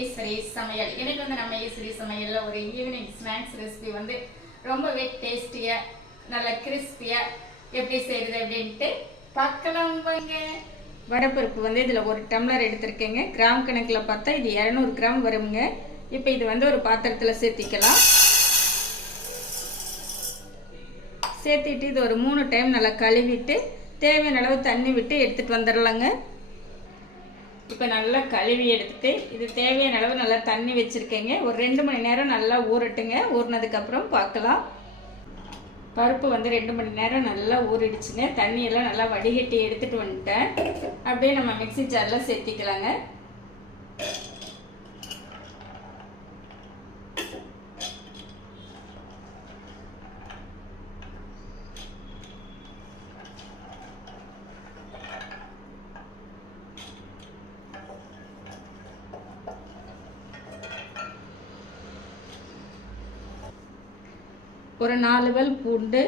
ஈஸ்வரி சமையல். இன்னைக்கு வந்து நம்ம ஈஸ்வரி சமையல்ல ஒரு ஈவினிங் ஸ்நாக்ஸ் ரெசிபி வந்து ரொம்பவே டேஸ்டியா நல்ல கிறிஸ்பியா எப்படி செய்யறது அப்படின்ட்டு பார்க்கலாம் வாங்க. வடப்பருப்பு வந்து இதில் 1 டம்ளர் எடுத்திருக்கேங்க. கிராம் கணக்கில் பார்த்தா இது 200 கிராம் வருங்க. இப்போ இது வந்து ஒரு பாத்திரத்தில் சேர்த்திக்கலாம். சேர்த்திட்டு இது ஒரு 3 டைம் நல்லா கழுவிட்டு தேவையான அளவு தண்ணி விட்டு எடுத்துகிட்டு வந்துடலாங்க. இப்போ நல்லா கழுவி எடுத்துட்டு இது தேவையான அளவு நல்லா தண்ணி வச்சுருக்கேங்க. ஒரு 2 மணி நேரம் நல்லா ஊறட்டுங்க. ஊறினதுக்கப்புறம் பார்க்கலாம். பருப்பு வந்து 2 மணி நேரம் நல்லா ஊறிடுச்சுங்க. தண்ணியெல்லாம் நல்லா வடிகட்டி எடுத்துகிட்டு வந்துட்டேன். அப்படியே நம்ம மிக்ஸி ஜாரில் சேர்த்திக்கலாங்க. ஒரு 4 பல் பூண்டு,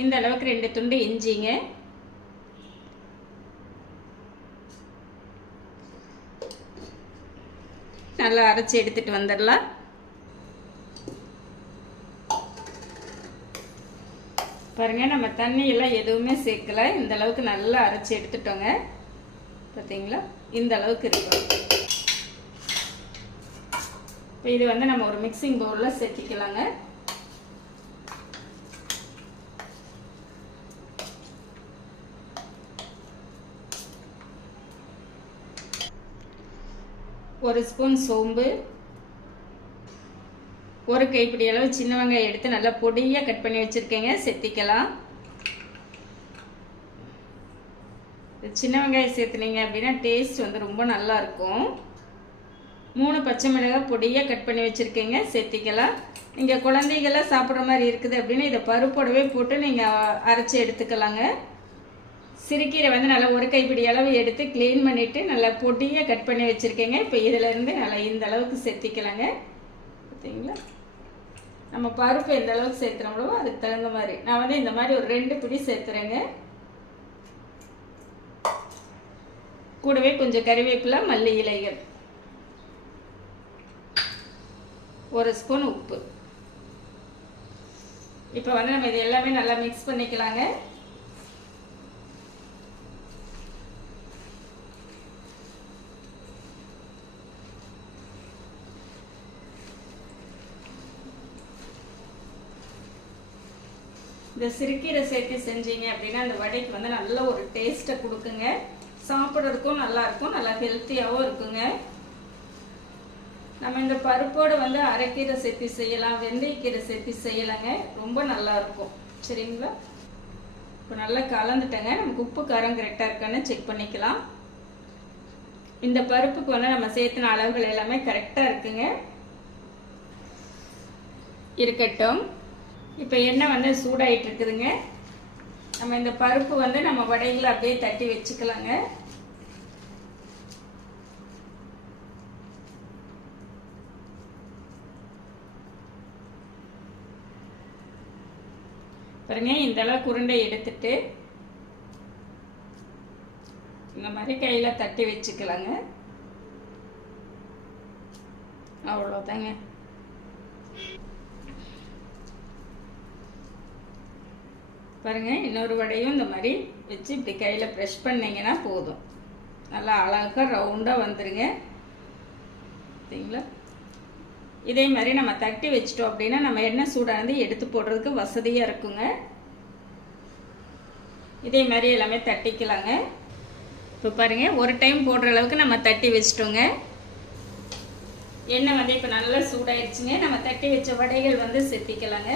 இந்த அளவுக்கு 2 துண்டு இஞ்சிங்க, நல்லா அரைச்சி எடுத்துட்டு வந்துடலாம். பாருங்க, நம்ம தண்ணி எல்லாம் எதுவுமே சேர்க்கல. இந்த அளவுக்கு நல்லா அரைச்சி எடுத்துட்டோங்க. பார்த்தீங்களா, இந்த அளவுக்கு இருக்கும். இப்போ இது வந்து நம்ம ஒரு மிக்சிங் பவுலில் சேர்த்திக்கலாங்க. ஒரு ஸ்பூன் சோம்பு, ஒரு கைப்பிடி அளவு சின்ன வெங்காயம் எடுத்து நல்லா பொடியாக கட் பண்ணி வச்சுருக்கேங்க, சேர்த்திக்கலாம். சின்ன வெங்காயம் சேர்த்துனீங்க அப்படின்னா டேஸ்ட் வந்து ரொம்ப நல்லா இருக்கும். 3 பச்சை மிளகாய் பொடியாக கட் பண்ணி வச்சுருக்கேங்க, சேர்த்திக்கலாம். நீங்கள் குழந்தைகள்லாம் சாப்பிட்ற மாதிரி இருக்குது அப்படின்னா இதை பருப்போடவே போட்டு நீங்கள் அரைச்சி எடுத்துக்கலாங்க. சிறுக்கீரை வந்து நல்லா ஒரு கைப்பிடி அளவு எடுத்து க்ளீன் பண்ணிவிட்டு நல்லா பொடியாக கட் பண்ணி வச்சுருக்கேங்க. இப்போ இதிலேருந்து நல்லா இந்த அளவுக்கு சேர்த்திக்கலாங்க. பார்த்தீங்களா, நம்ம பருப்பு எந்த அளவுக்கு சேர்த்துறோங்களோ அதுக்கு தகுந்த மாதிரி நான் வந்து இந்த மாதிரி ஒரு 2 பிடி சேர்த்துறேங்க. கூடவே கொஞ்சம் கறிவேப்பிலை, மல்லி இலைகள், 1 ஸ்பூன் உப்பு. இப்போ வந்து நம்ம இது எல்லாமே நல்லா மிக்ஸ் பண்ணிக்கலாங்க. இந்த சிறுக்கீரை சேர்த்து செஞ்சீங்க அப்படின்னா அந்த வடைக்கு வந்து நல்ல ஒரு டேஸ்ட்டை கொடுக்குங்க. சாப்பிட்றதுக்கும் நல்லா இருக்கும், நல்லா ஹெல்த்தியாகவும் இருக்குங்க. நம்ம இந்த பருப்போடு வந்து அரைக்கீரை சேர்த்து செய்யலாம், வெந்தயக்கீரை சேர்த்து செய்யலாங்க. ரொம்ப நல்லா இருக்கும். சரிங்களா, இப்போ நல்லா கலந்துட்டேங்க. நமக்கு உப்பு காரம் கரெக்டாக இருக்கான்னு செக் பண்ணிக்கலாம். இந்த பருப்புக்கு வந்து நம்ம சேர்த்துன அளவுகள் எல்லாமே கரெக்டாக இருக்குங்க. இருக்கட்டும். இப்போ எண்ணெய் வந்து சூடாயிட்டு இருக்குதுங்க. நம்ம இந்த பருப்பு வந்து நம்ம வடைகளை அப்படியே தட்டி வச்சுக்கலாங்க. பாருங்க, இந்த அளவுக்கு உருண்டை எடுத்துட்டு இந்த மாதிரி கையில தட்டி வச்சுக்கலாங்க. அவ்வளோதாங்க. பாருங்க, இன்னொரு வடையும் இந்த மாதிரி வச்சு இப்படி கையில ப்ரெஷ் பண்ணீங்கன்னா போதும். நல்லா அழகா ரவுண்டா வந்துருங்க. சரிங்களா, இதே மாதிரி நம்ம தட்டி வச்சிட்டோம் அப்படின்னா நம்ம எண்ணெய் சூடானது எடுத்து போடுறதுக்கு வசதியாக இருக்குங்க. இதே மாதிரி எல்லாமே தட்டிக்கலாங்க. இப்போ பாருங்கள், ஒரு டைம் போடுற அளவுக்கு நம்ம தட்டி வச்சிட்டோங்க. எண்ணெய் வந்து இப்போ நல்லா சூடாயிடுச்சுங்க. நம்ம தட்டி வச்ச வடைகள் வந்து சேர்த்திக்கலாங்க.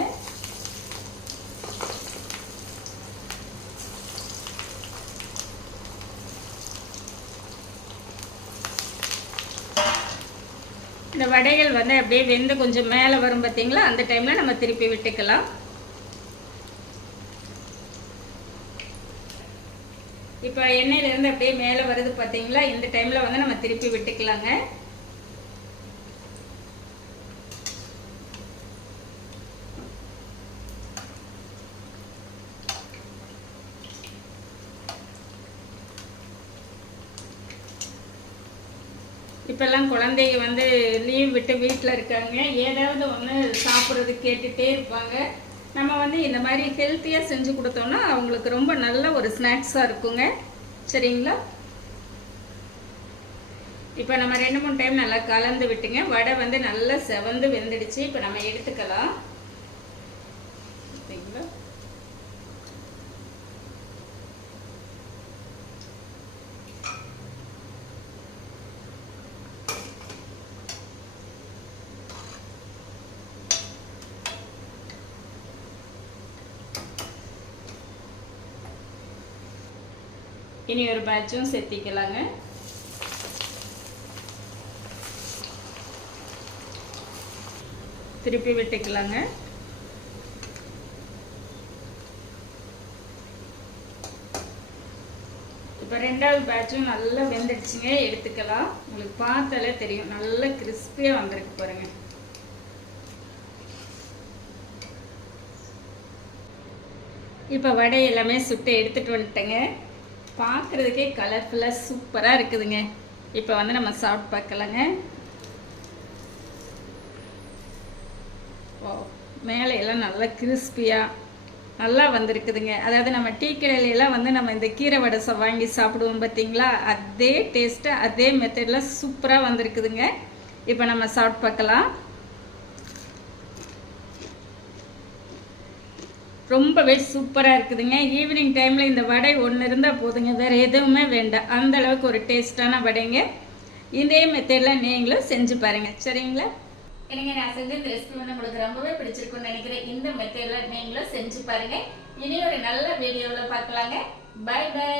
இந்த வடைகள் வந்து அப்படியே வெந்து கொஞ்சம் மேலே வரும் பார்த்தீங்களா, அந்த டைமில் நம்ம திருப்பி விட்டுக்கலாம். இப்போ எண்ணெயிலேருந்து அப்படியே மேலே வருது பார்த்தீங்களா, இந்த டைமில் வந்து நம்ம திருப்பி விட்டுக்கலாங்க. இப்போல்லாம் குழந்தைங்க வந்து லீவ் விட்டு வீட்டில் இருக்காங்க, ஏதாவது ஒன்று சாப்பிட்றது கேட்டுகிட்டே இருப்பாங்க. நம்ம வந்து இந்த மாதிரி ஹெல்த்தியாக செஞ்சு கொடுத்தோம்னா அவங்களுக்கு ரொம்ப நல்ல ஒரு ஸ்நாக்ஸாக இருக்குங்க. சரிங்களா? இப்போ நம்ம 2-3 டைம் நல்லா கலந்து விட்டுங்க. வடை வந்து நல்லா செவந்து வெந்துடுச்சு. இப்போ நம்ம எடுத்துக்கலாம். சரிங்களா? இனி ஒரு பேட்சும் சேர்த்திக்கலாங்க. திருப்பி விட்டுக்கலாங்க. இப்போ 2வது பேட்சும் நல்லா வெந்துடுச்சுங்க. எடுத்துக்கலாம். உங்களுக்கு பார்த்தாலே தெரியும், நல்லா கிறிஸ்பியாக வந்திருக்கு பாருங்க. இப்போ வடை எல்லாமே சுட்டு எடுத்துகிட்டு வந்துட்டேங்க. பார்க்குறதுக்கே கலர்ஃபுல்லாக சூப்பராக இருக்குதுங்க. இப்போ வந்து நம்ம சாப்பிட்டு பார்க்கலாங்க. ஓ, மேலே எல்லாம் நல்லா கிறிஸ்பியாக நல்லா வந்திருக்குதுங்க. அதாவது நம்ம டீ கடையிலலாம் வந்து நம்ம இந்த கீரை வடை வாங்கி சாப்பிடுவோம் பார்த்தீங்களா, அதே டேஸ்ட்டு அதே மெத்தடில் சூப்பராக வந்திருக்குதுங்க. இப்போ நம்ம சாப்பிட்டு பார்க்கலாம். ரொம்பவே சூப்பராக இருக்குதுங்க. ஈவினிங் டைமில் இந்த வடை ஒன்று இருந்தால் போதுங்க, வேறு எதுவுமே வேண்டாம். அந்த அளவுக்கு ஒரு டேஸ்டான வடைங்க. இதே மெத்தடில் நீங்களும் செஞ்சு பாருங்கள். சரிங்களா? எனக்கு நான் செஞ்ச இந்த ரெசிபி வந்து உங்களுக்கு ரொம்பவே பிடிச்சிருக்குன்னு நினைக்கிறேன். இந்த மெத்தடில் நீங்களும் செஞ்சு பாருங்கள். இனி ஒரு நல்ல வீடியோவில் பார்க்கலாங்க. Bye by.